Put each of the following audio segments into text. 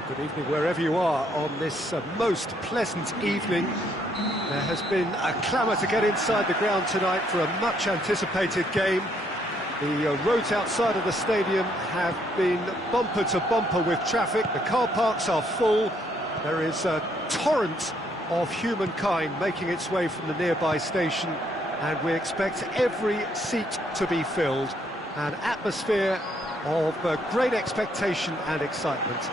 Well, good evening wherever you are on this most pleasant evening. There has been a clamour to get inside the ground tonight for a much-anticipated game. The roads outside of the stadium have been bumper to bumper with traffic. The car parks are full. There is a torrent of humankind making its way from the nearby station, and we expect every seat to be filled. An atmosphere of great expectation and excitement.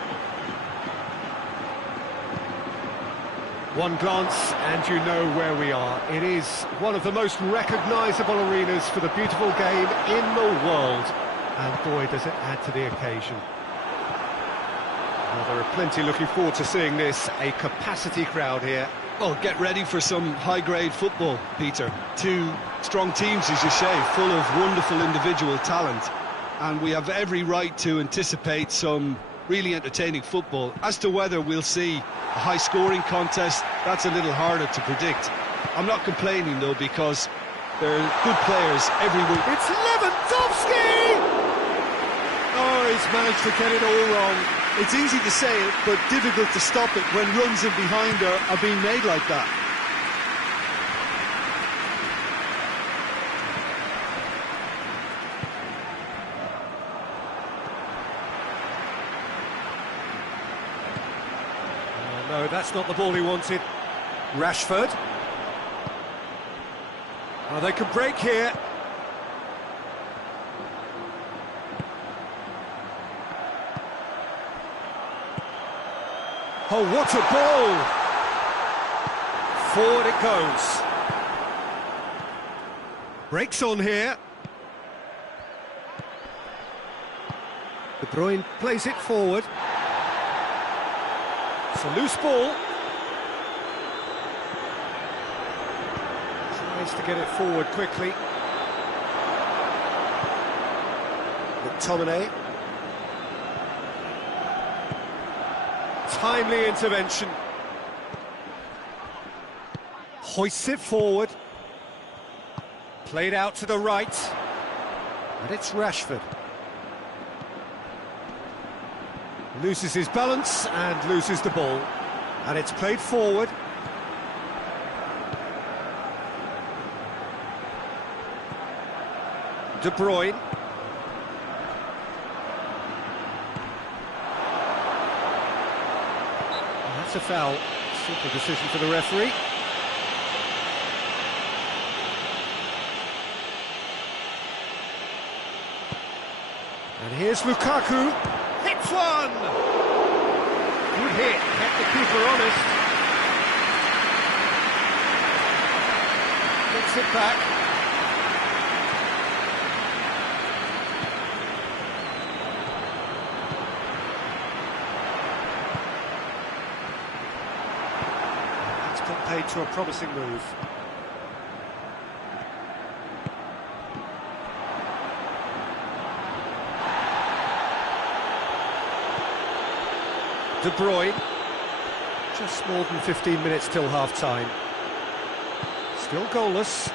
One glance and you know where we are. It is one of the most recognisable arenas for the beautiful game in the world. And boy, does it add to the occasion. Well, there are plenty looking forward to seeing this. A capacity crowd here. Well, get ready for some high-grade football, Peter. Two strong teams, as you say, full of wonderful individual talent. And we have every right to anticipate some really entertaining football. As to whether we'll see a high-scoring contest, that's a little harder to predict. I'm not complaining, though, because there are good players every week. It's Lewandowski! Oh, he's managed to get it all wrong. It's easy to say it, but difficult to stop it when runs in behind are being made like that. No, that's not the ball he wanted. Rashford. Oh, they could break here. Oh, what a ball! Forward it goes. Breaks on here. De Bruyne plays it forward. It's a loose ball. Tries to get it forward quickly. McTominay. Timely intervention. Hoists it forward. Played out to the right. And it's Rashford. Loses his balance and loses the ball. And it's played forward. De Bruyne. And that's a foul. Simple decision for the referee. And here's Lukaku. Hits one! Good hit, kept the keeper honest. Gets it back. paid to a promising move. De Bruyne. Just more than 15 minutes till half-time. Still goalless.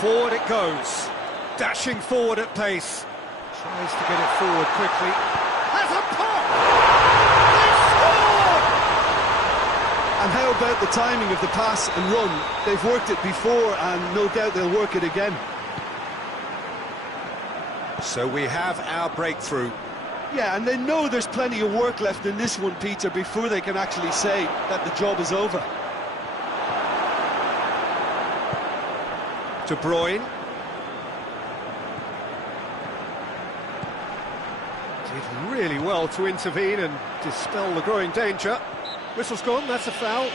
Forward it goes. Dashing forward at pace. Tries to get it forward quickly. Has a pop! They scored! And how about the timing of the pass and run? They've worked it before and no doubt they'll work it again. So we have our breakthrough. Yeah, and they know there's plenty of work left in this one, Peter, before they can actually say that the job is over. De Bruyne. Did really well to intervene and dispel the growing danger. Whistle's gone, that's a foul.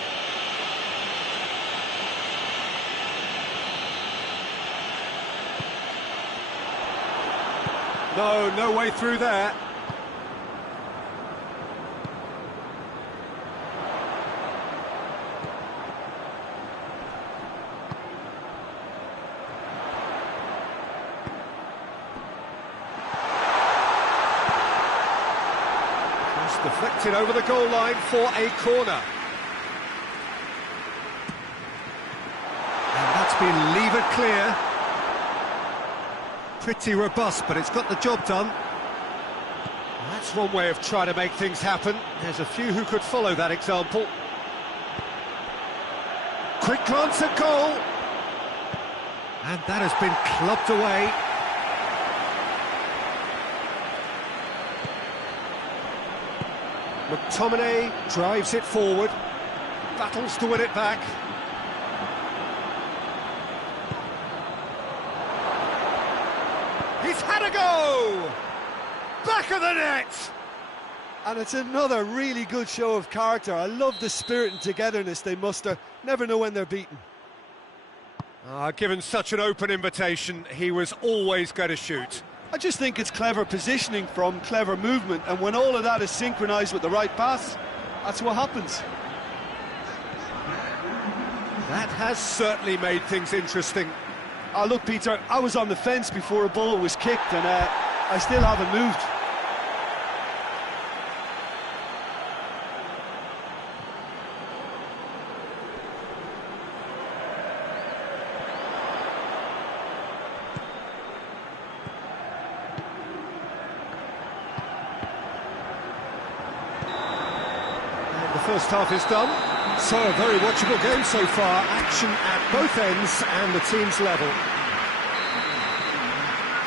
No way through there. Deflected over the goal line for a corner. And that's been levered clear. Pretty robust, but it's got the job done. That's one way of trying to make things happen. There's a few who could follow that example. Quick glance at goal. And that has been clubbed away. McTominay drives it forward, battles to win it back. He's had a go! Back of the net! And it's another really good show of character. I love the spirit and togetherness they muster. Never know when they're beaten. Given such an open invitation, he was always going to shoot. I just think it's clever positioning from clever movement, and when all of that is synchronised with the right pass, that's what happens. That has certainly made things interesting. Look, Peter, I was on the fence before a ball was kicked, and I still haven't moved. First half is done, so a very watchable game so far. Action at both ends and the team's level.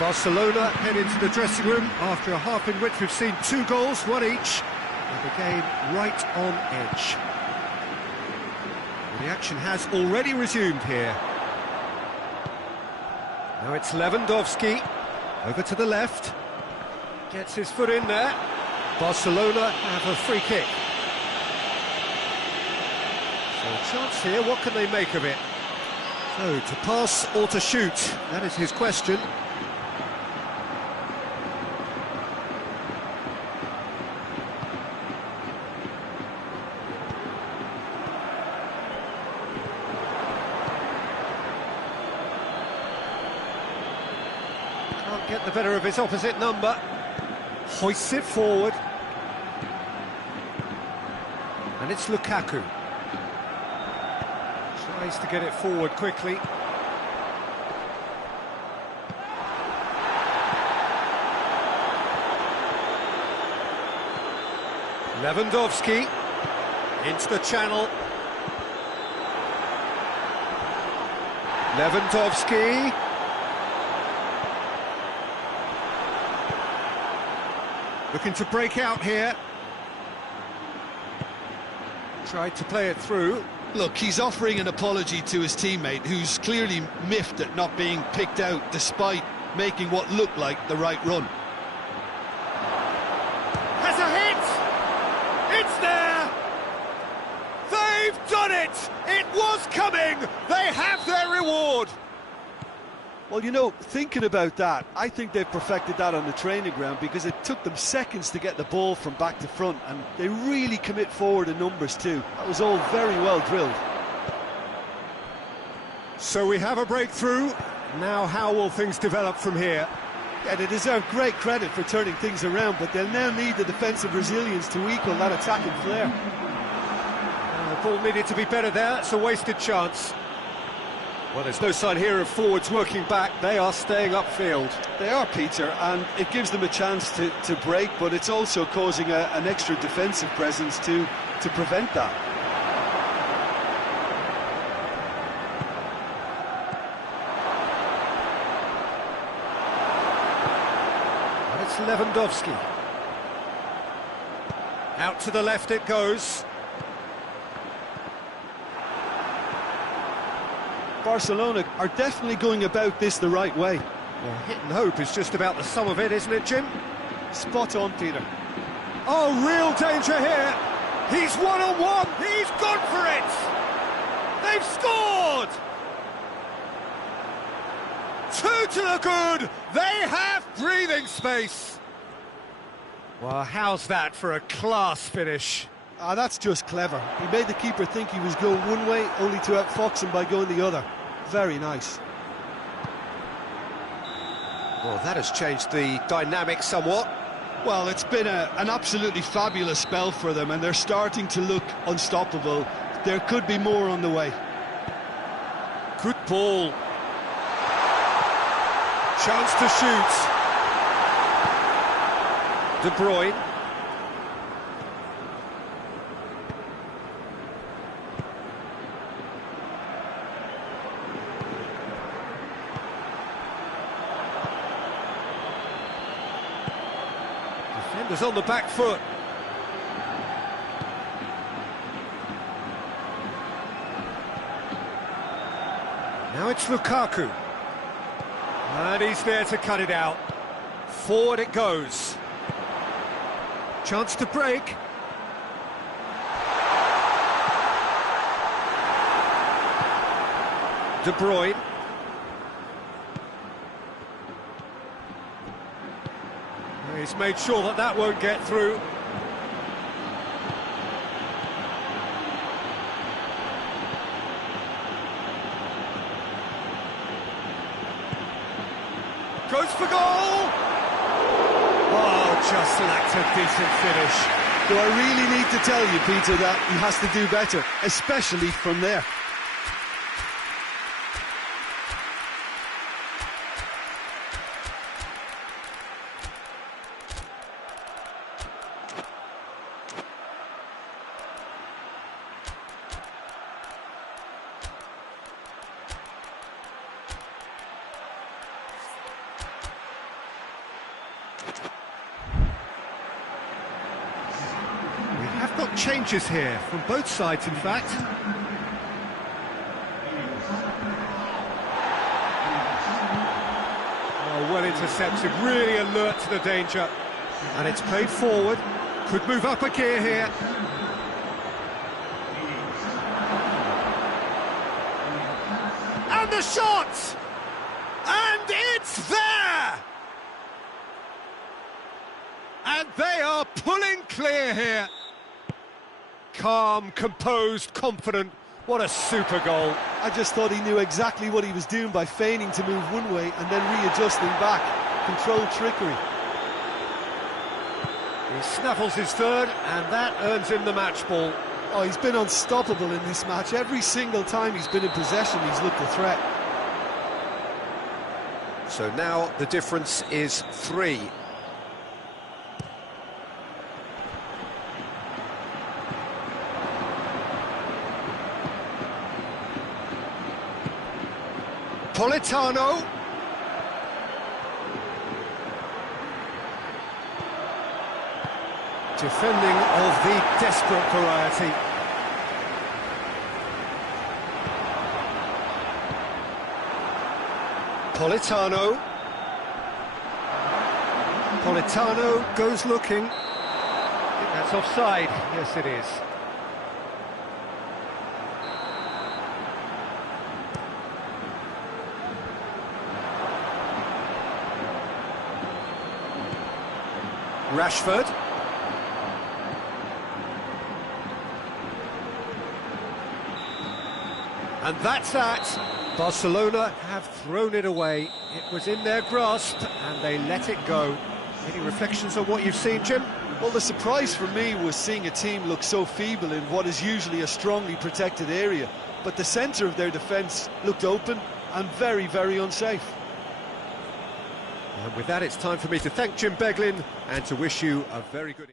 Barcelona head into the dressing room after a half in which we've seen 2 goals, 1 each, and the game right on edge. The action has already resumed here. Now it's Lewandowski, over to the left, gets his foot in there. Barcelona have a free kick. A chance here, what can they make of it? So, to pass or to shoot, that is his question. Can't get the better of his opposite number. Hoists it forward. And it's Lukaku. Tries to get it forward quickly. Lewandowski into the channel. Lewandowski. Looking to break out here. Tried to play it through. Look, he's offering an apology to his teammate, who's clearly miffed at not being picked out despite making what looked like the right run. Has a hit! It's there! They've done it! It was coming! They have their reward! Well, you know, thinking about that, I think they've perfected that on the training ground, because it took them seconds to get the ball from back to front, and they really commit forward in numbers too. That was all very well drilled. So we have a breakthrough. Now how will things develop from here? Yeah, they deserve great credit for turning things around, but they'll now need the defensive resilience to equal that attacking flair. The ball needed to be better there. It's a wasted chance. Well, there's no sign here of forwards working back. They are staying upfield. They are, Peter, and it gives them a chance to break, but it's also causing an extra defensive presence to prevent that. And it's Lewandowski. Out to the left it goes. Barcelona are definitely going about this the right way. Well, hit and hope is just about the sum of it, isn't it, Jim? Spot on, Peter. Oh, real danger here. He's one-on-one. He's gone for it. They've scored. 2 to the good. They have breathing space. Well, how's that for a class finish? That's just clever. He made the keeper think he was going one way, only to outfox him by going the other. Very nice. Well, that has changed the dynamic somewhat. Well, it's been an absolutely fabulous spell for them, and they're starting to look unstoppable. There could be more on the way. Good ball. Chance to shoot. De Bruyne. Defenders on the back foot. Now it's Lukaku. And he's there to cut it out. Forward it goes. Chance to break. De Bruyne. He's made sure that that won't get through. Goes for goal! Oh, just lacked a decent finish. Do I really need to tell you, Peter, that he has to do better, especially from there? Got changes here from both sides, in fact. Oh, well intercepted, really alert to the danger. And it's played forward. Could move up a gear here. And the shot! And it's there! And they are pulling clear here. Calm, composed, confident. What a super goal. I just thought he knew exactly what he was doing by feigning to move one way and then readjusting back. Controlled trickery. He snaffles his third, and that earns him the match ball. Oh, he's been unstoppable in this match. Every single time he's been in possession, he's looked a threat. So now the difference is 3. Politano. Defending of the desperate variety. Politano. Politano goes looking. I think that's offside. Yes, it is. Rashford. And that's that. Barcelona have thrown it away. It was in their grasp and they let it go. Any reflections on what you've seen, Jim? Well, the surprise for me was seeing a team look so feeble in what is usually a strongly protected area. But the centre of their defence looked open and very, very unsafe. And with that, it's time for me to thank Jim Beglin and to wish you a very good...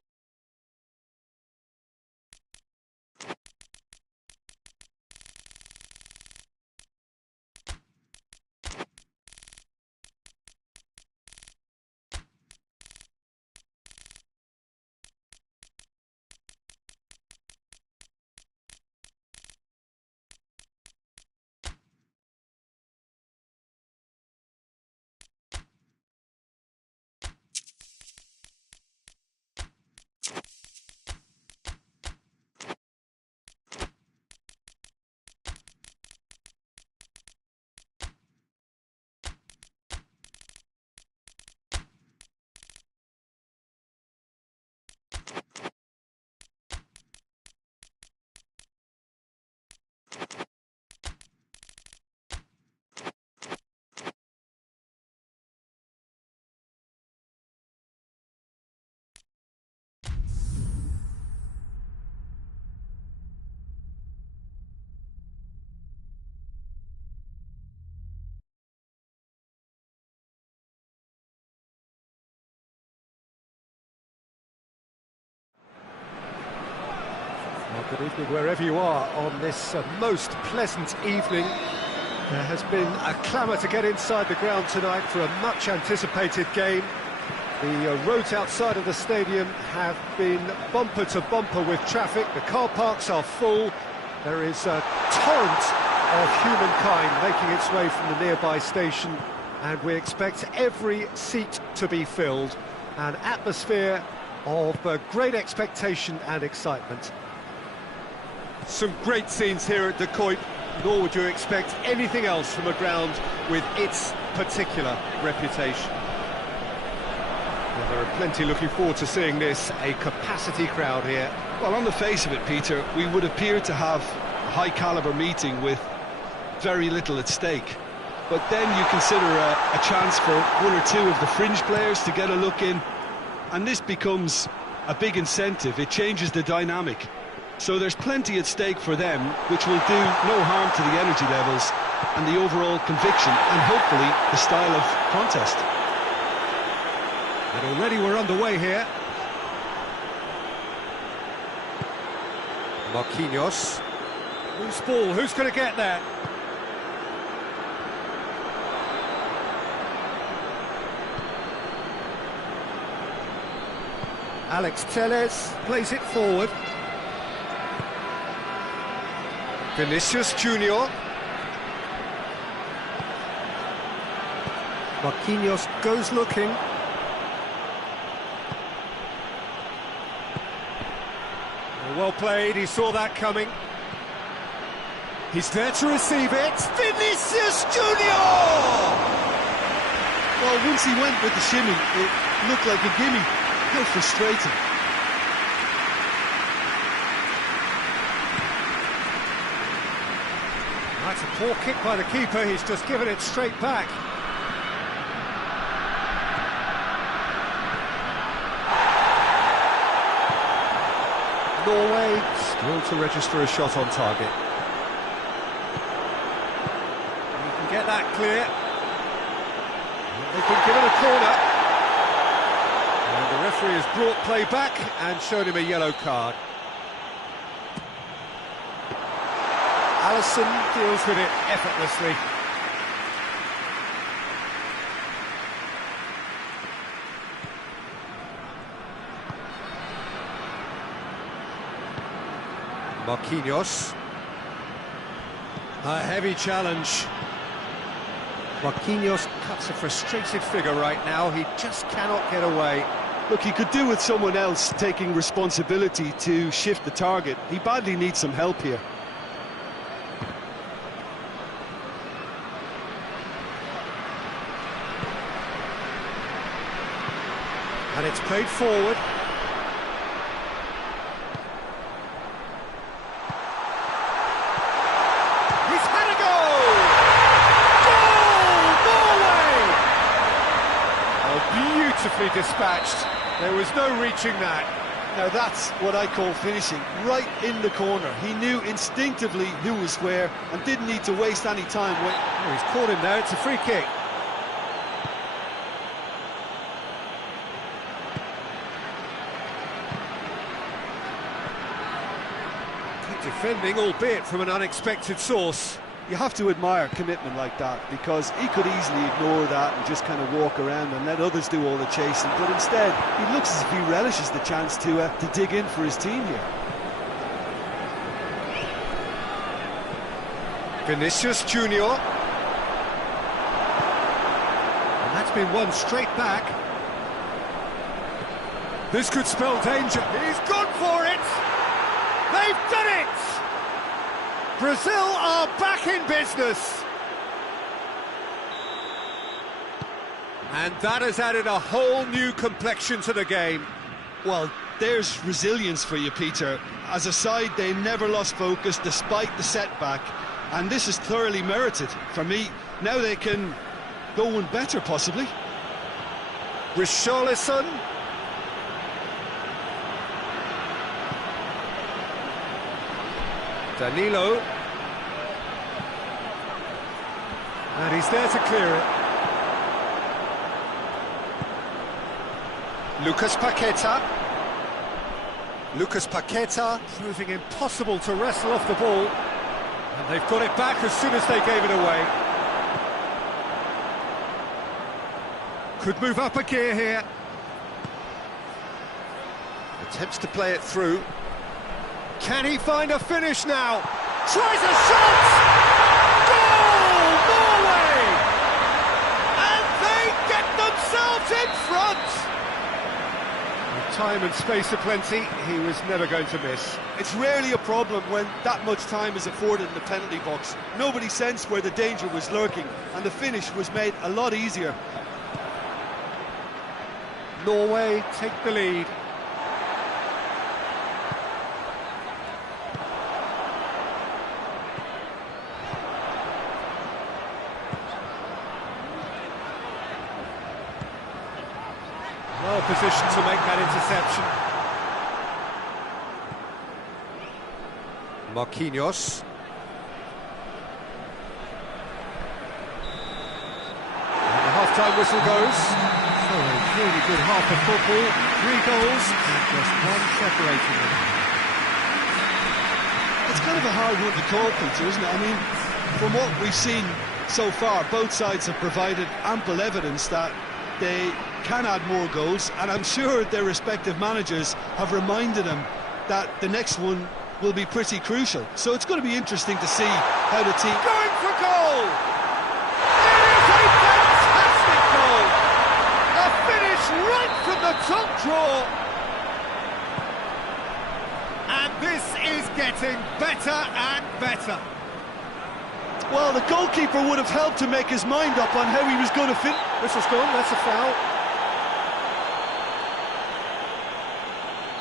Well, good evening wherever you are on this most pleasant evening. There has been a clamour to get inside the ground tonight for a much anticipated game. The roads outside of the stadium have been bumper to bumper with traffic. The car parks are full. There is a torrent of humankind making its way from the nearby station, and we expect every seat to be filled. An atmosphere of great expectation and excitement. Some great scenes here at the Coop, nor would you expect anything else from a ground with its particular reputation. Well, there are plenty looking forward to seeing this, a capacity crowd here. Well, on the face of it, Peter, we would appear to have a high-caliber meeting with very little at stake. But then you consider a chance for one or two of the fringe players to get a look in, and this becomes a big incentive. It changes the dynamic. So there's plenty at stake for them, which will do no harm to the energy levels and the overall conviction and hopefully the style of contest. And already we're underway here. Marquinhos. Loose ball, who's going to get there? Alex Telles plays it forward. Vinicius Junior. Marquinhos goes looking. Well played, he saw that coming. He's there to receive it. Vinicius Junior! Well, once he went with the shimmy, it looked like a gimme. How frustrating. That's a poor kick by the keeper, he's just given it straight back. Norway still to register a shot on target. You can get that clear. They've been given a corner. And the referee has brought play back and shown him a yellow card. Allison deals with it effortlessly. Marquinhos. A heavy challenge. Marquinhos cuts a frustrated figure right now. He just cannot get away. Look, he could do with someone else taking responsibility to shift the target. He badly needs some help here. And Gets played forward. He's had a goal! Goal! Norway! Oh, beautifully dispatched. There was no reaching that. Now that's what I call finishing, right in the corner. He knew instinctively who was where and didn't need to waste any time. Oh, he's caught him there, it's a free kick. Good defending, albeit from an unexpected source. You have to admire commitment like that, because he could easily ignore that and just kind of walk around and let others do all the chasing, but instead he looks as if he relishes the chance to dig in for his team here. Vinicius Junior. And that's been won straight back. This could spell danger. He's gone for it! They've done it! Brazil are back in business. And that has added a whole new complexion to the game. Well, there's resilience for you, Peter. As a side, they never lost focus despite the setback, and this is thoroughly merited. For me, now they can go one better, possibly. Richarlison. Danilo. And he's there to clear it. Lucas Paqueta. Lucas Paqueta proving impossible to wrestle off the ball. And they've got it back as soon as they gave it away. Could move up a gear here. Attempts to play it through. Can he find a finish now? Tries a shot! Goal! Norway! And they get themselves in front! With time and space aplenty, he was never going to miss. It's rarely a problem when that much time is afforded in the penalty box. Nobody sensed where the danger was lurking, and the finish was made a lot easier. Norway take the lead. Well positioned to make that interception. Marquinhos. And the half-time whistle goes. So a really good half of football. 3 goals and just one separating them. It's kind of a hard one to call, Peter, isn't it? I mean, from what we've seen so far, both sides have provided ample evidence that they can add more goals, and I'm sure their respective managers have reminded them that the next one will be pretty crucial. So it's going to be interesting to see how the team... Going for goal! It is a fantastic goal! A finish right from the top draw! And this is getting better and better. Well, the goalkeeper would have helped to make his mind up on how he was going to fit. This was gone, that's a foul.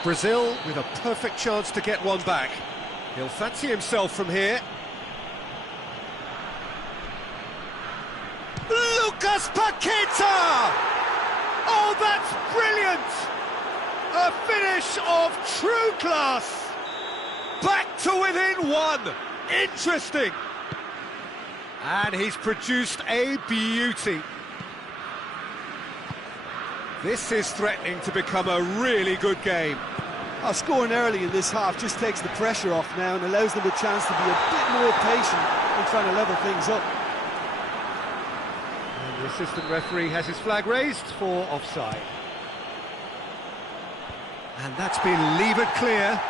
Brazil with a perfect chance to get one back. He'll fancy himself from here. Lucas Paqueta! Oh, that's brilliant! A finish of true class! Back to within 1! Interesting! And he's produced a beauty. This is threatening to become a really good game. Scoring early in this half just takes the pressure off now and allows them a chance to be a bit more patient in trying to level things up. And the assistant referee has his flag raised for offside. And that's been levered clear.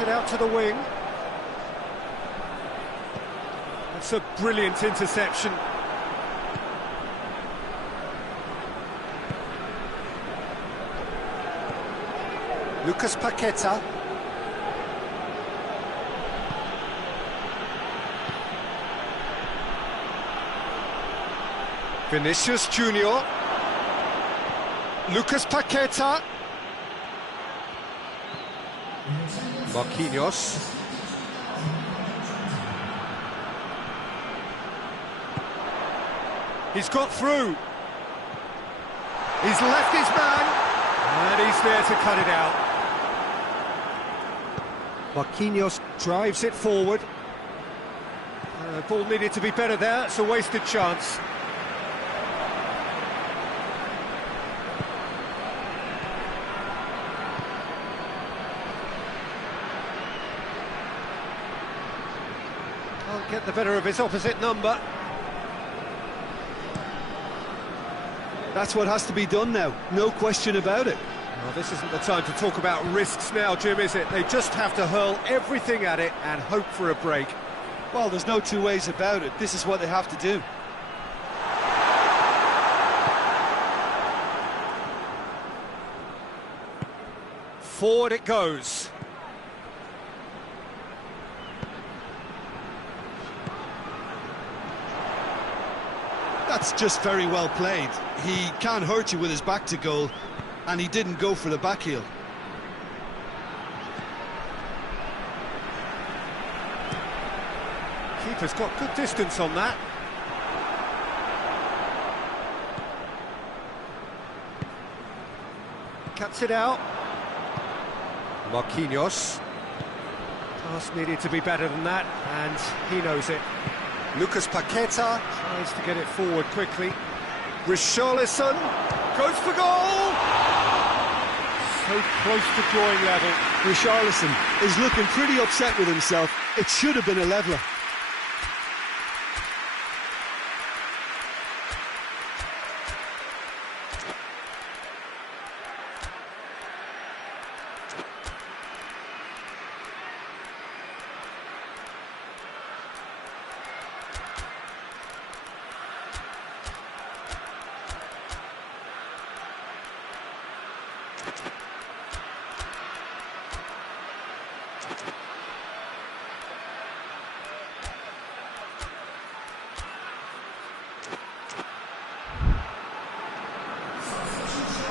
It out to the wing. That's a brilliant interception. Lucas Paqueta. Vinicius Junior. Lucas Paqueta. Marquinhos. He's got through. He's left his man, and he's there to cut it out. Marquinhos drives it forward. Ball needed to be better there, it's a wasted chance. Can't get the better of his opposite number. That's what has to be done now, no question about it. Well, this isn't the time to talk about risks now, Jim, is it? They just have to hurl everything at it and hope for a break. Well, there's no two ways about it. This is what they have to do. Forward it goes. That's just very well played. He can hurt you with his back to goal, and he didn't go for the back heel. Keeper's got good distance on that. Cuts it out. Marquinhos. Pass needed to be better than that, and he knows it. Lucas Paqueta tries to get it forward quickly. Richarlison goes for goal! So close to drawing level. Richarlison is looking pretty upset with himself. It should have been a leveller.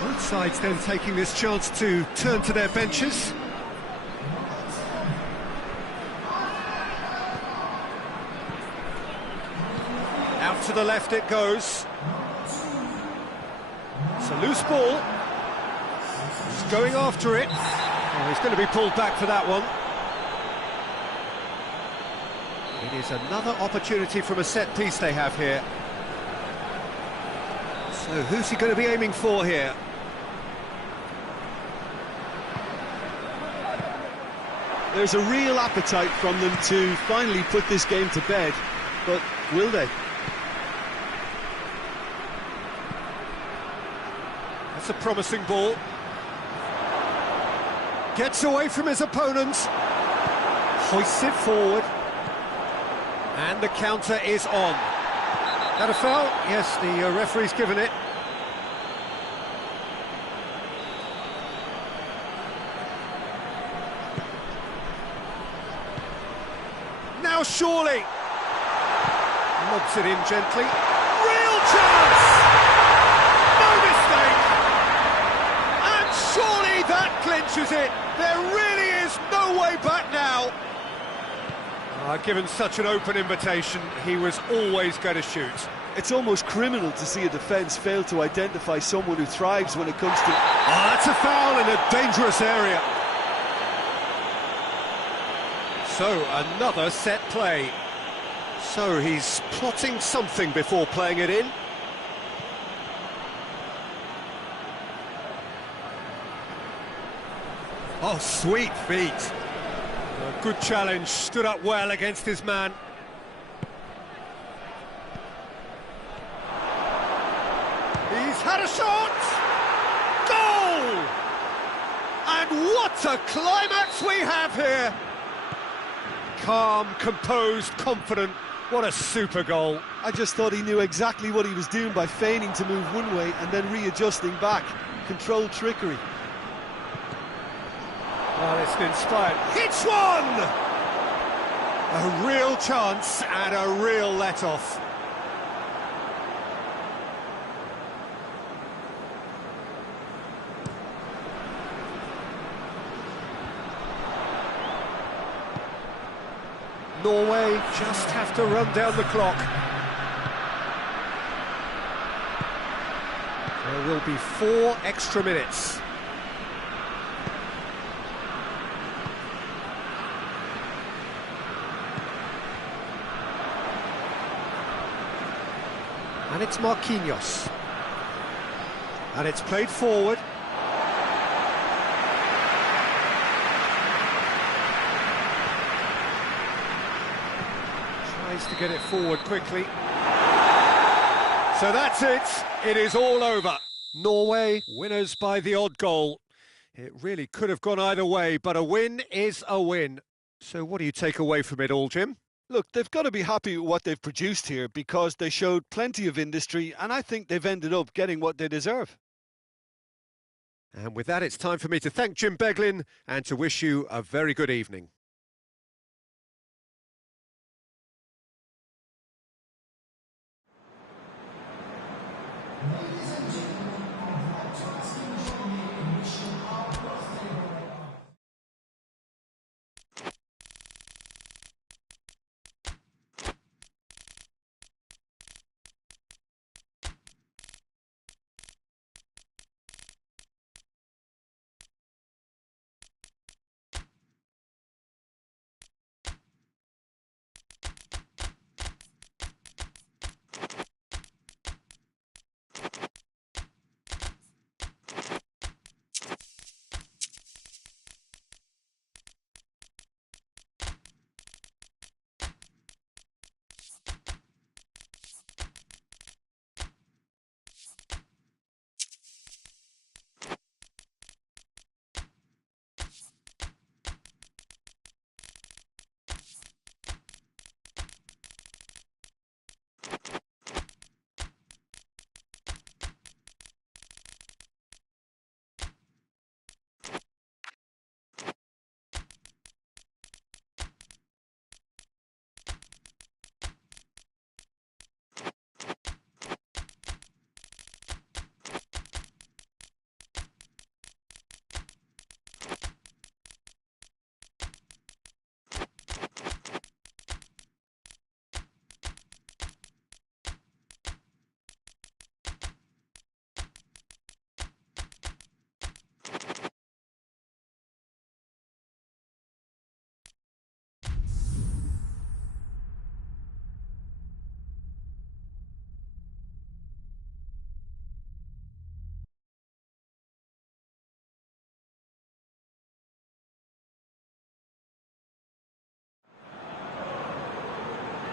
Both sides then taking this chance to turn to their benches. Out to the left it goes. It's a loose ball. He's going after it. Oh, he's going to be pulled back for that one. It is another opportunity from a set piece they have here. So who's he going to be aiming for here? There's a real appetite from them to finally put this game to bed, but will they? That's a promising ball. Gets away from his opponent. Hoists it forward. And the counter is on. That a foul? Yes, the referee's given it. Now surely. Lobs it in gently. Real chance! No mistake! And surely that clinches it. There really is no way back now. Given such an open invitation, he was always going to shoot. It's almost criminal to see a defence fail to identify someone who thrives when it comes to... That's a foul in a dangerous area. So, another set play. So, he's plotting something before playing it in. Oh, sweet feet. A good challenge, stood up well against his man. He's had a shot! Goal! And what a climax we have here! Calm, composed, confident. What a super goal. I just thought he knew exactly what he was doing by feigning to move one way and then readjusting back. Controlled trickery. Well, it's an inspired... Hits one! A real chance and a real let-off. Norway just have to run down the clock. There will be 4 extra minutes. And it's Marquinhos. And it's played forward. Tries to get it forward quickly. So that's it. It is all over. Norway winners by the odd goal. It really could have gone either way, but a win is a win. So what do you take away from it all, Jim? Look, they've got to be happy with what they've produced here because they showed plenty of industry and I think they've ended up getting what they deserve. And with that, it's time for me to thank Jim Beglin and to wish you a very good evening.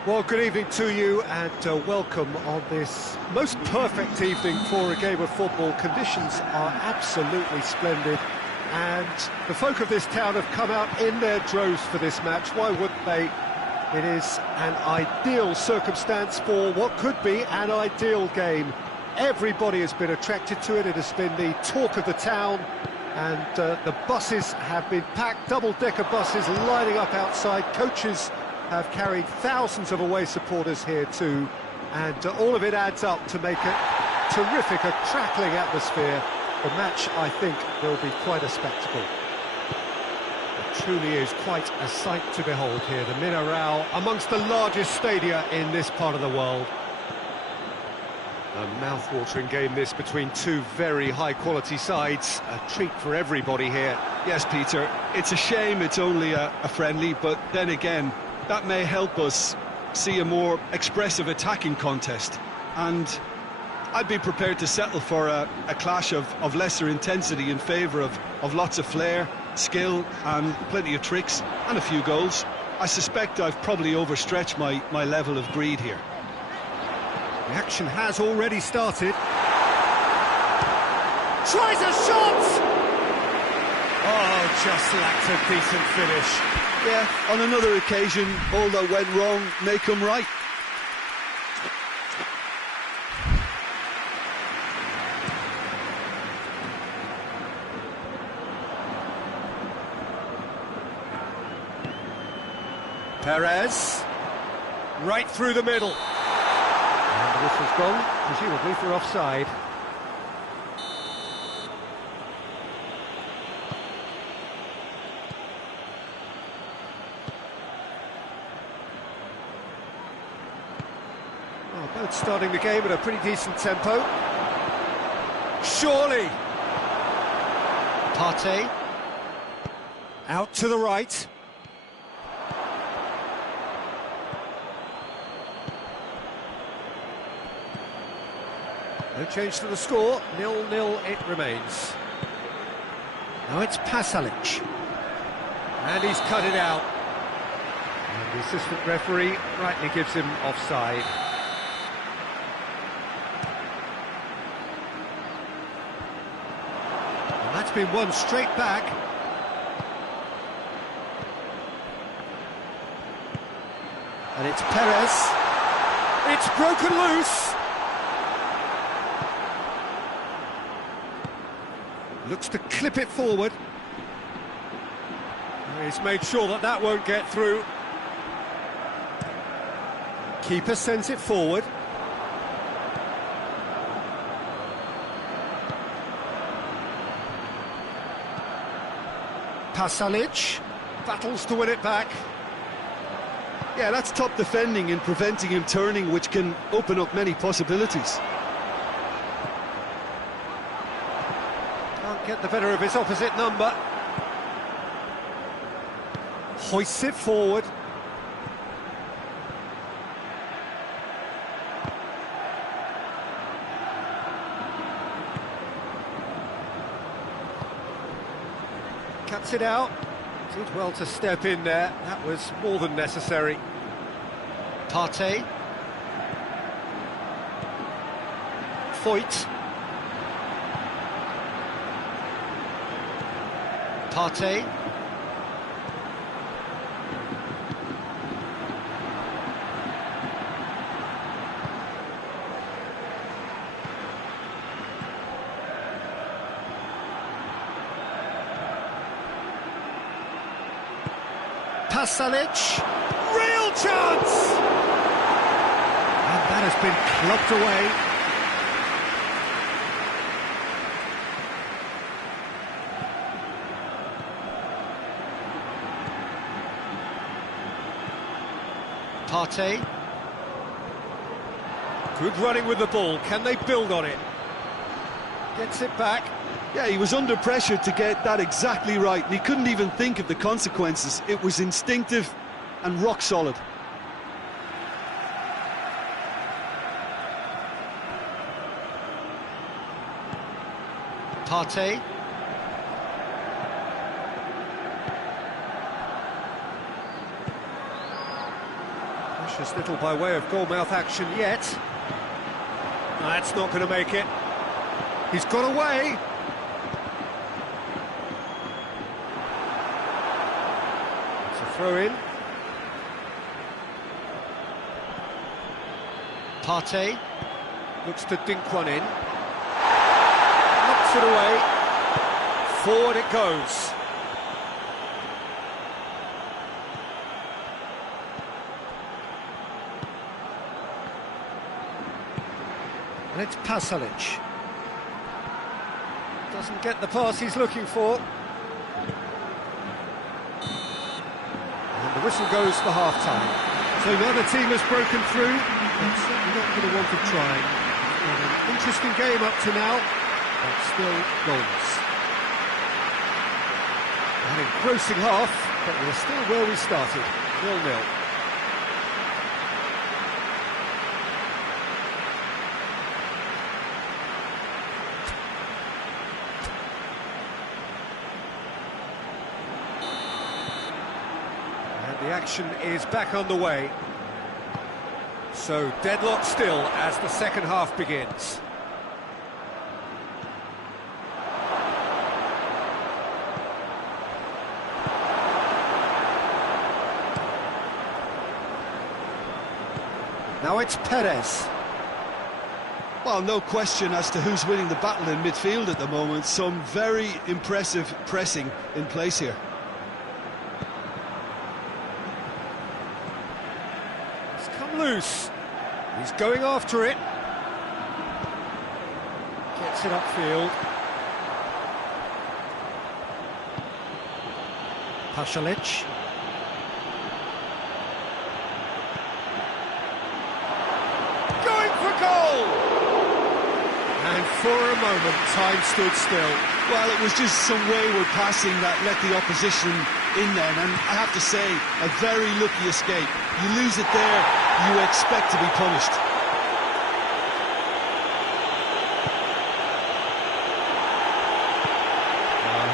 Well, good evening to you and welcome on this most perfect evening for a game of football. Conditions are absolutely splendid and the folk of this town have come out in their droves for this match. Why wouldn't they? It is an ideal circumstance for what could be an ideal game. Everybody has been attracted to it. It has been the talk of the town and the buses have been packed, double-decker buses lining up outside. Coaches have carried thousands of away supporters here too, and all of it adds up to make a terrific, a crackling atmosphere. The match, I think, will be quite a spectacle. It truly is quite a sight to behold here, the Mineral, amongst the largest stadia in this part of the world. A mouth-watering game this between two very high-quality sides, a treat for everybody here. Yes, Peter, it's a shame it's only a friendly, but then again, that may help us see a more expressive attacking contest. And I'd be prepared to settle for a clash of lesser intensity in favour of lots of flair, skill and plenty of tricks and a few goals. I suspect I've probably overstretched my level of greed here. The action has already started. Tries a shot! Oh, just lacked a decent finish. Yeah, on another occasion, all that went wrong may come right. Perez, right through the middle. And the whistle's gone, presumably for offside. Well, both starting the game at a pretty decent tempo. Surely! Partey. Out to the right. No change to the score, 0-0 it remains. Now it's Pasalic. And he's cut it out. And the assistant referee rightly gives him offside. And that's been won straight back. And it's Perez. It's broken loose. Looks to clip it forward. He's made sure that that won't get through. Keeper sends it forward. Pasalic battles to win it back. Yeah, that's top defending and preventing him turning, which can open up many possibilities. Can't get the better of his opposite number. Hoists it forward. Cuts it out. Did well to step in there. That was more than necessary. Partey. Foyt. Partey. Pasalic, real chance! And that has been clubbed away. Partey. Good running with the ball, can they build on it? Gets it back. Yeah, he was under pressure to get that exactly right, and he couldn't even think of the consequences. It was instinctive and rock solid. Partey. Precious little by way of goal-mouth action yet. That's not going to make it. He's got away. Throw in. Partey looks to dink one in. Knocks it away. Forward it goes. And it's Pasalic. Doesn't get the pass he's looking for. The whistle goes for half-time. So neither team has broken through. That's certainly not going to want to try. An interesting game up to now, but still goalless. An engrossing half, but we're still where we started, 0-0. The action is back underway. So deadlock still as the second half begins. Now it's Perez. Well, no question as to who's winning the battle in midfield at the moment. Some very impressive pressing in place here. loose. He's going after it. Gets it upfield. Pasalic. Going for goal! And for a moment, time stood still. Well, it was just some wayward passing that let the opposition in then, and I have to say, a very lucky escape. You lose it there, you expect to be punished.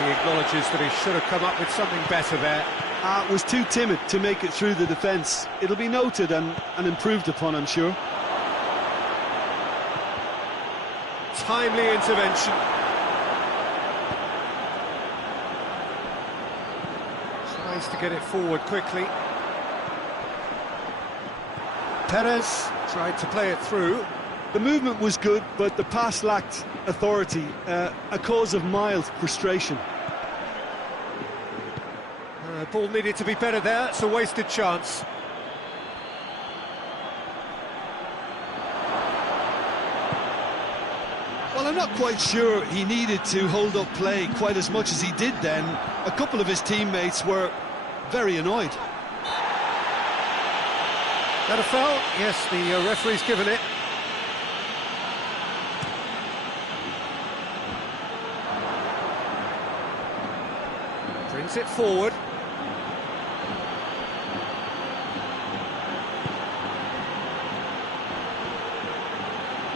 He acknowledges that he should have come up with something better there. Was too timid to make it through the defence. It'll be noted and improved upon, I'm sure. Timely intervention. Tries to get it forward quickly. Perez tried to play it through. The movement was good, but the pass lacked authority, a cause of mild frustration. Ball needed to be better there, it's a wasted chance. Well, I'm not quite sure he needed to hold up play quite as much as he did then. A couple of his teammates were very annoyed. That a foul? Yes, the referee's given it. Brings it forward.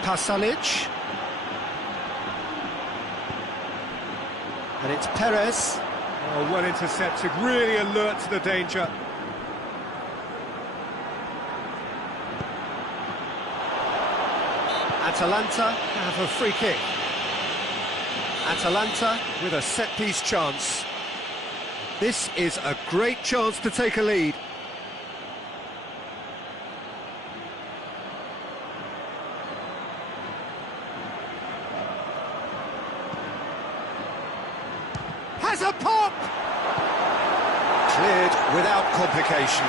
Pasalic. And it's Perez. Oh, well intercepted, really alert to the danger. Atalanta have a free kick. Atalanta with a set-piece chance. This is a great chance to take a lead. Has a pop! Cleared without complication.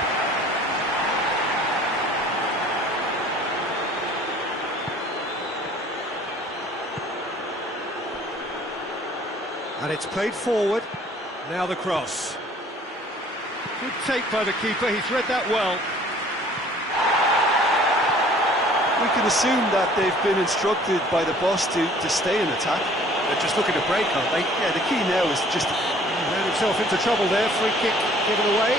And it's played forward. Now the cross. Good take by the keeper, he's read that well. We can assume that they've been instructed by the boss to stay in attack. They're just looking to break, aren't they? Yeah, the key now is just... He ran himself into trouble there, free kick given away.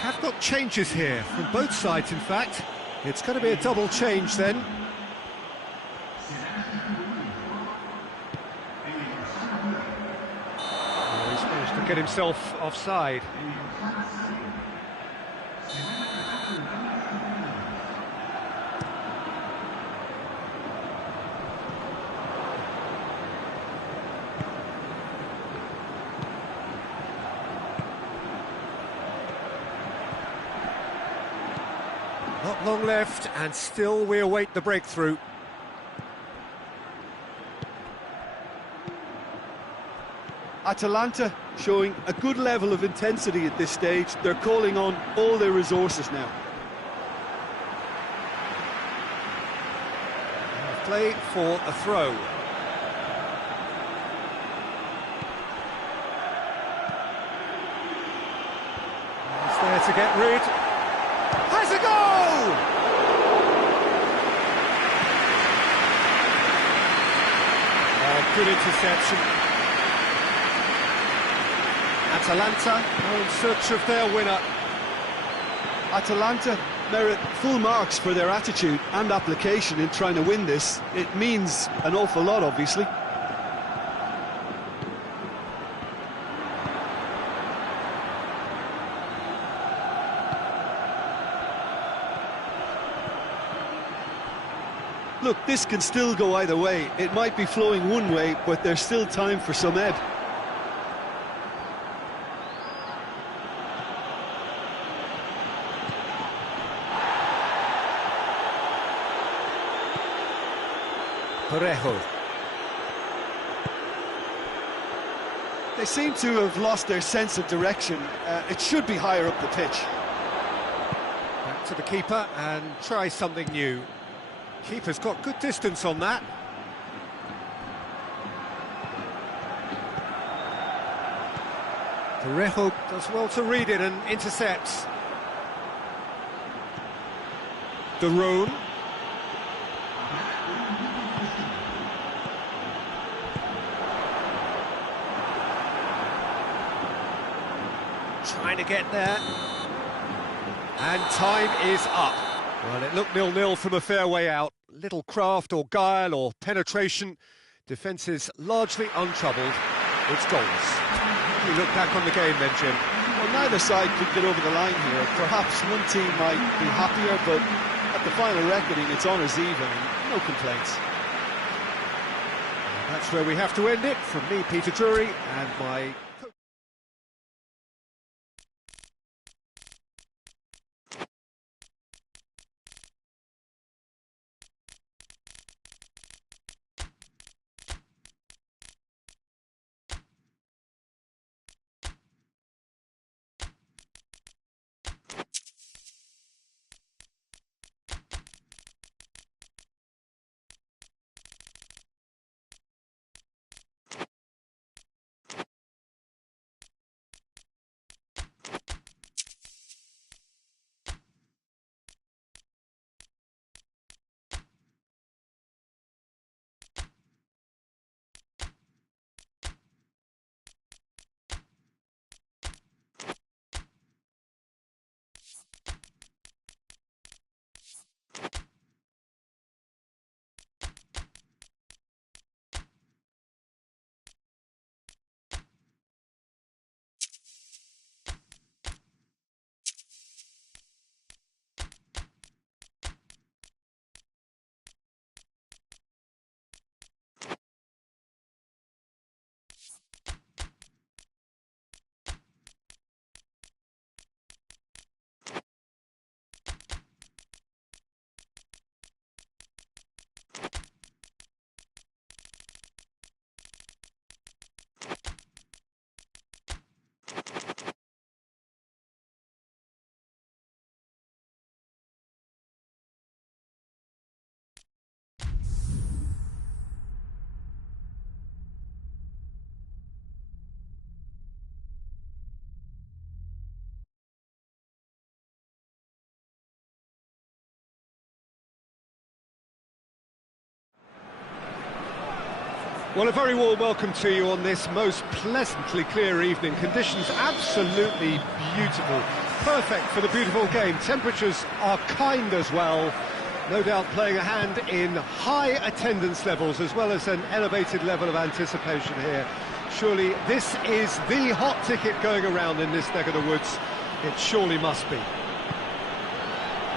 Have got changes here from both sides, in fact. It's going to be a double change then. Oh, he's managed to get himself offside. Not long left, and still we await the breakthrough. Atalanta showing a good level of intensity at this stage. They're calling on all their resources now. Play for a throw. He's there to get rid. Has a goal! Oh, good interception. Atalanta are in search of their winner. Atalanta merit full marks for their attitude and application in trying to win this. It means an awful lot, obviously. Look, this can still go either way. It might be flowing one way, but there's still time for some ebb. Parejo. They seem to have lost their sense of direction. It should be higher up the pitch. Back to the keeper and try something new. Keeper's got good distance on that. Parejo does well to read it and intercepts. De Roon. Trying to get there. And time is up. Well, it looked 0-0 from a fair way out. Little craft or guile or penetration. Defence is largely untroubled. It's goals. You look back on the game then, Jim. Well, neither side could get over the line here. Perhaps one team might be happier, but at the final reckoning, it's honours even. No complaints. That's where we have to end it. From me, Peter Drury, and my... Well, a very warm welcome to you on this most pleasantly clear evening. Conditions absolutely beautiful. Perfect for the beautiful game. Temperatures are kind as well. No doubt playing a hand in high attendance levels as well as an elevated level of anticipation here. Surely this is the hot ticket going around in this neck of the woods. It surely must be.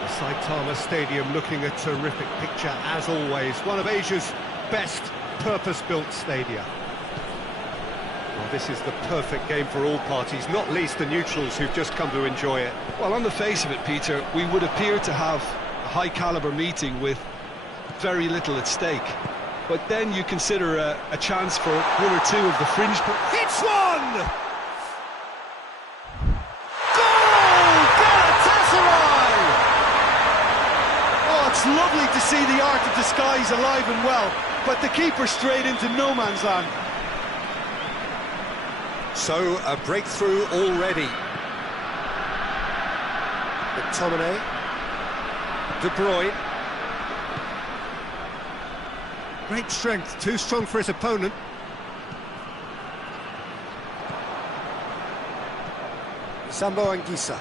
The Saitama Stadium looking a terrific picture as always. One of Asia's best purpose-built stadia. Well, this is the perfect game for all parties, not least the neutrals who've just come to enjoy it. Well, on the face of it, Peter, we would appear to have a high-caliber meeting with very little at stake. But then you consider a chance for one or two of the fringe... Hits one! Goal! Galatasaray! Oh, it's lovely to see the art of disguise alive and well. But the keeper straight into no man's land. So, a breakthrough already. McTominay. De Bruyne. Great strength, too strong for his opponent. Sambo Anguissa.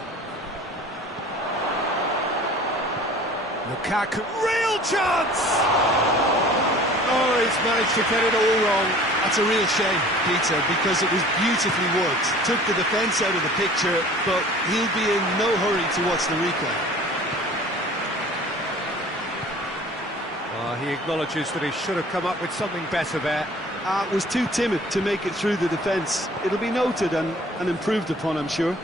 Lukaku, real chance! Oh, he's managed to get it all wrong. That's a real shame, Peter, because it was beautifully worked. Took the defence out of the picture, but he'll be in no hurry to watch the replay. He acknowledges that he should have come up with something better there. Was too timid to make it through the defence. It'll be noted and improved upon, I'm sure.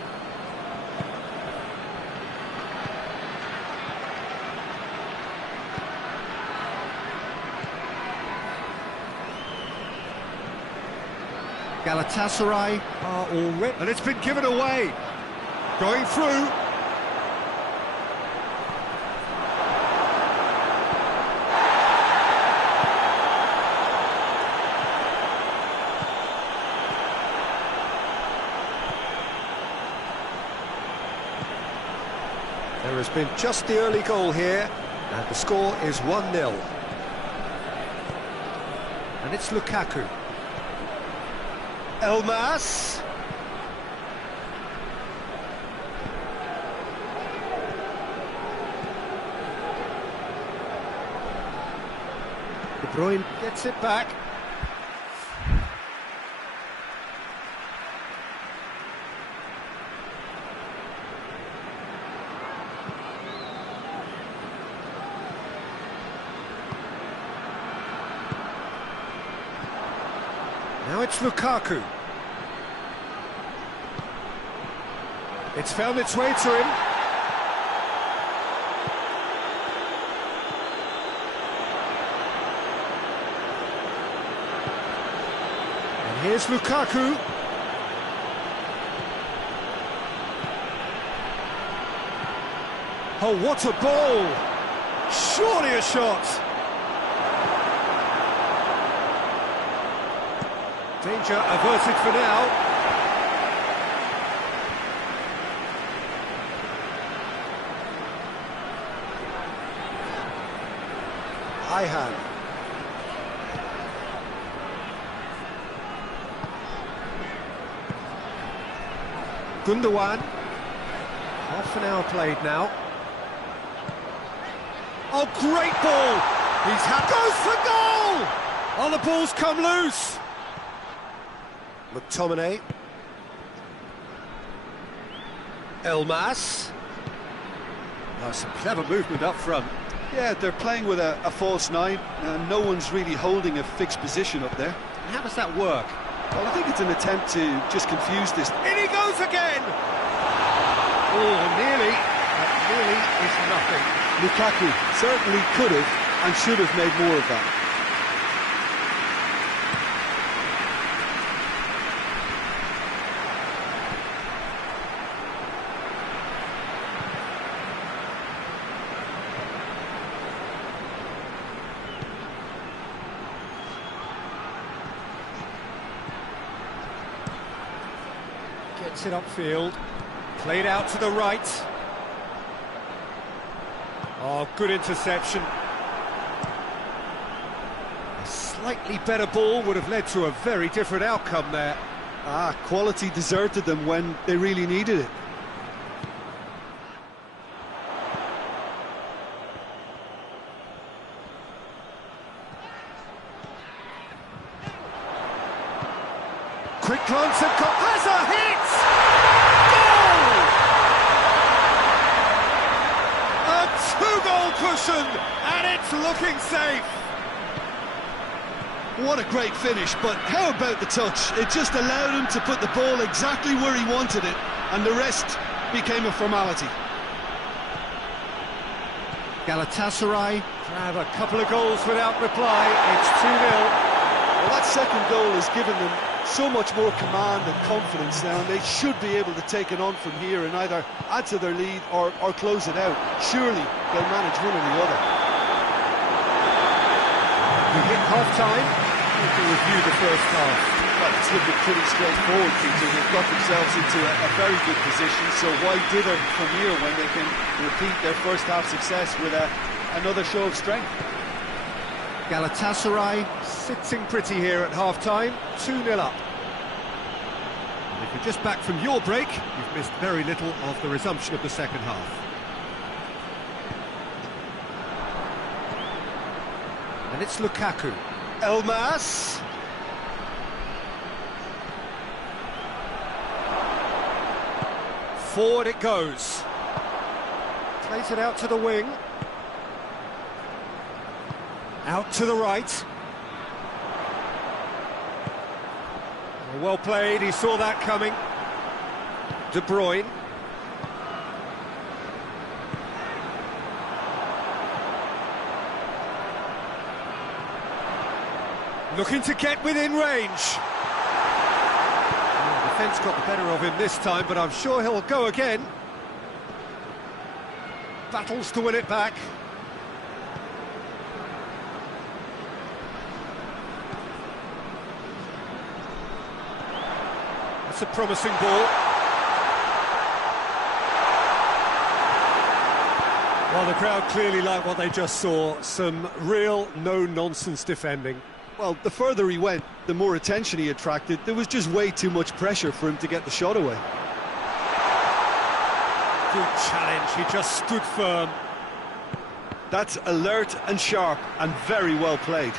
Galatasaray are already... And it's been given away. Going through. There has been just the early goal here, and the score is 1-0. And it's Lukaku. Elmas. De Bruyne gets it back. Now it's Lukaku. It's found its way to him. And here's Lukaku. Oh, what a ball! Surely a shot! Danger averted for now. Ihan. Gundogan. Half an hour played now. Oh, great ball! Goes for goal! Oh, the ball's come loose! McTominay. Elmas. Oh, some clever movement up front. Yeah, they're playing with a false nine, and no one's really holding a fixed position up there. How does that work? Well, I think it's an attempt to just confuse this. In he goes again! Oh, nearly. That nearly is nothing. Lukaku certainly could have and should have made more of that. Gets it upfield, played out to the right. Oh, good interception. A slightly better ball would have led to a very different outcome there. Quality deserted them when they really needed it. Quick glance at Coop, has a hit! Goal! A 2-goal cushion, and it's looking safe. What a great finish, but how about the touch? It just allowed him to put the ball exactly where he wanted it, and the rest became a formality. Galatasaray have a couple of goals without reply. It's 2-0. Well, that second goal has given them so much more command and confidence now, and they should be able to take it on from here and either add to their lead or close it out. Surely they'll manage one or the other. We hit half-time. We can review the first half. Well, it's looking pretty straightforward, Peter. They've got themselves into a very good position, so why dither from here when they can repeat their first half success with another show of strength? Galatasaray sitting pretty here at half-time, 2-0 up. And if you're just back from your break, you've missed very little of the resumption of the second half. And it's Lukaku. Elmas. Forward it goes. Plays it out to the wing. Out to the right. Well played, he saw that coming. De Bruyne. Looking to get within range. The defence got the better of him this time, but I'm sure he'll go again. Battles to win it back. That's a promising ball. Well, the crowd clearly liked what they just saw. Some real no-nonsense defending. Well, the further he went, the more attention he attracted. There was just way too much pressure for him to get the shot away. Good challenge, he just stood firm. That's alert and sharp and very well played.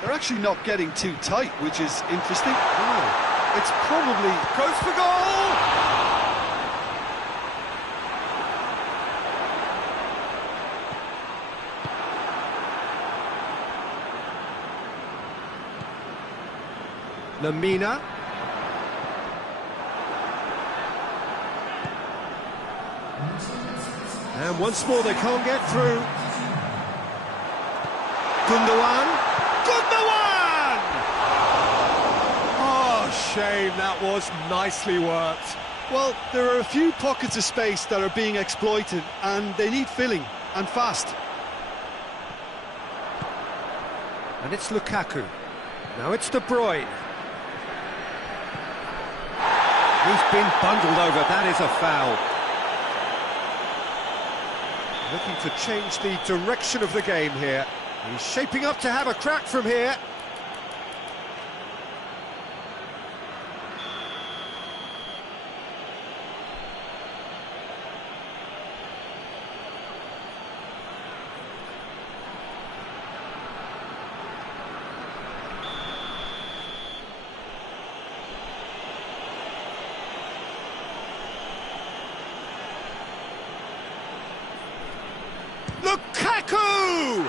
They're actually not getting too tight, which is interesting. Oh, it's probably... Goes for goal! Lamina. And once more they can't get through. Gundogan. Gundogan! Oh, shame, that was nicely worked. Well, there are a few pockets of space that are being exploited, and they need filling, and fast. And it's Lukaku. Now it's De Bruyne. He's been bundled over, that is a foul. Looking to change the direction of the game here. He's shaping up to have a crack from here. Lukaku!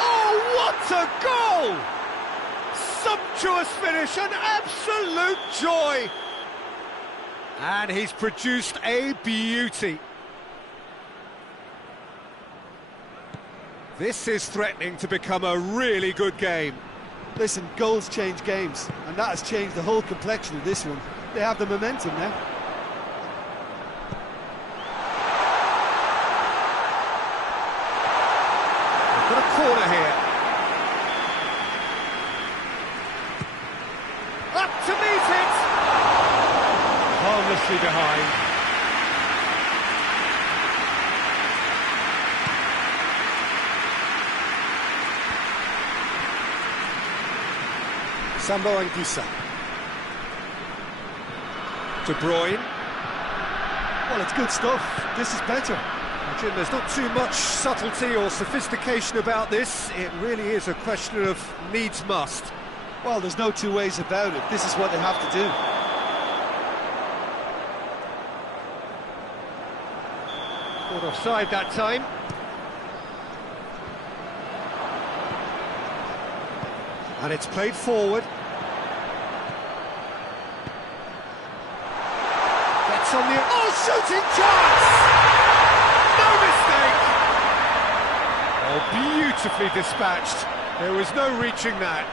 Oh, what a goal! Sumptuous finish, an absolute joy! And he's produced a beauty. This is threatening to become a really good game. Listen, goals change games, and that has changed the whole complexion of this one. They have the momentum now. Got a corner here. Up to meet it! Harmlessly behind. Sambo Anguissa. De Bruyne. Well, it's good stuff. This is better. Jim, there's not too much subtlety or sophistication about this. It really is a question of needs must. Well, there's no two ways about it. This is what they have to do. Caught offside that time. And it's played forward. Gets on the... Oh, shooting chance! No mistake! Oh, beautifully dispatched. There was no reaching that.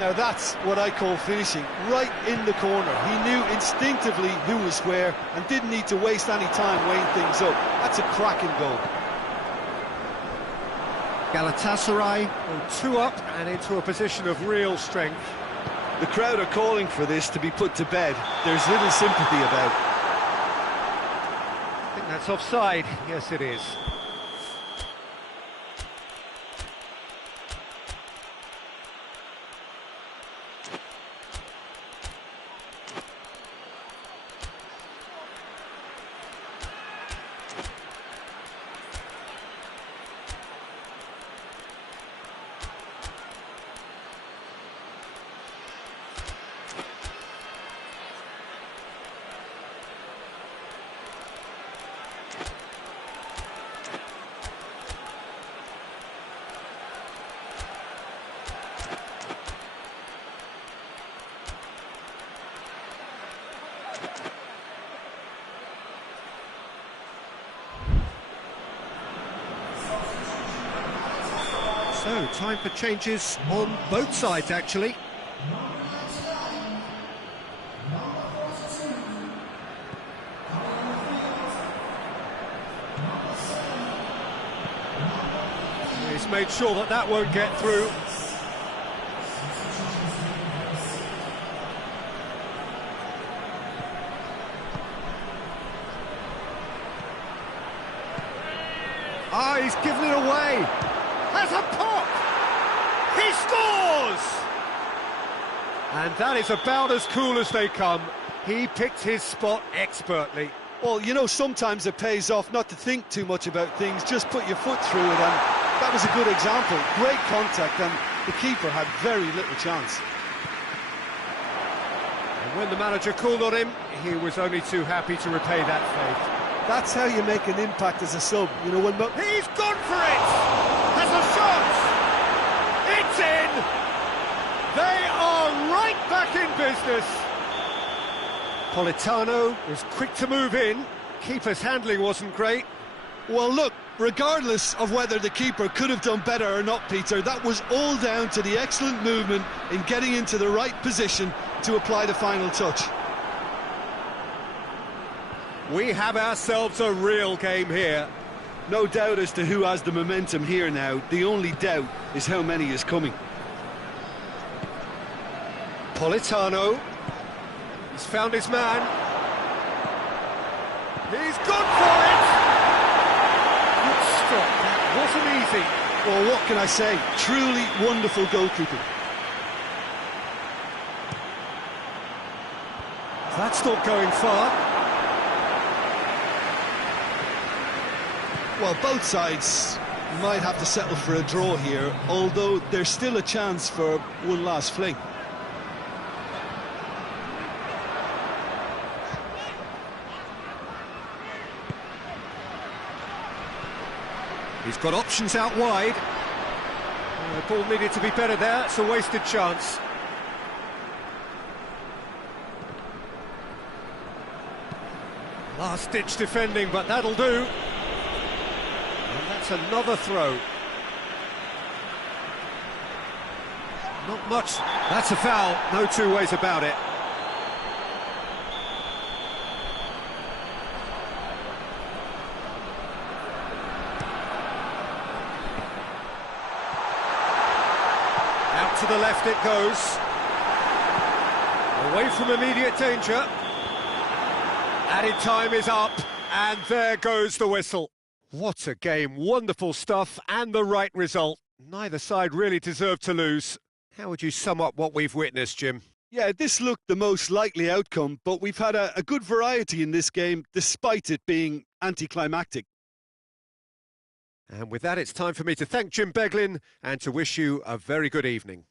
Now that's what I call finishing, right in the corner. He knew instinctively who was where and didn't need to waste any time weighing things up. That's a cracking goal. Galatasaray go 2 up and into a position of real strength. The crowd are calling for this to be put to bed. There's little sympathy about it. I think that's offside. Yes, it is. So, time for changes on both sides, actually. He's made sure that that won't get through. Ah, he's given it away. Has a pop! He scores! And that is about as cool as they come. He picked his spot expertly. Well, you know, sometimes it pays off not to think too much about things, just put your foot through it, and that was a good example. Great contact, and the keeper had very little chance. And when the manager called on him, he was only too happy to repay that favour. That's how you make an impact as a sub. You know, when he's gone for it! Has a shot! It's in! They are right back in business! Politano was quick to move in. Keeper's handling wasn't great. Well, look, regardless of whether the keeper could have done better or not, Peter, that was all down to the excellent movement in getting into the right position to apply the final touch. We have ourselves a real game here. No doubt as to who has the momentum here now. The only doubt is how many is coming. Politano. He's found his man. He's gone for it! Good stop. That wasn't easy. Well, what can I say? Truly wonderful goalkeeping. That's not going far. Well, both sides might have to settle for a draw here, although there's still a chance for one last fling. He's got options out wide. The ball needed to be better there. It's a wasted chance. Last-ditch defending, but that'll do. And that's another throw. Not much. That's a foul. No two ways about it. Out to the left it goes. Away from immediate danger. Added time is up, and there goes the whistle. What a game, wonderful stuff, and the right result. Neither side really deserved to lose. How would you sum up what we've witnessed, Jim? Yeah, this looked the most likely outcome, but we've had a good variety in this game, despite it being anticlimactic. And with that, it's time for me to thank Jim Beglin and to wish you a very good evening.